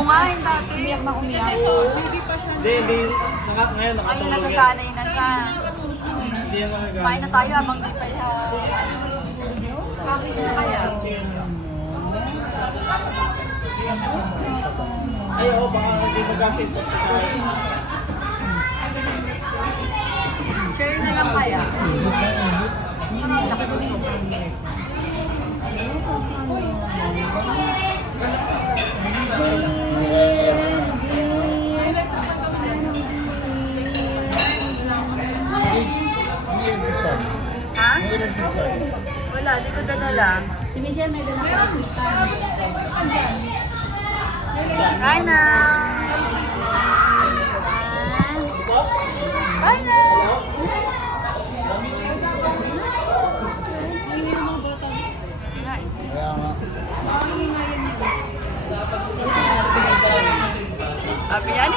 Kumain dati. Umiyak na umiyak. Hindi. Ngayon nakatulog Ngayon yan. nasasanay na siya. Hindi yan nagagamit. Kumain na tayo habang di pa yan. Package na kaya. Ay, oo, baka hindi mag-assist sa pagkain. Share na lang kaya. Ha? Wala, di ko dadala. Si Michelle may dala pa. Kain na! Kain na! Kaya nga. Sabi yan,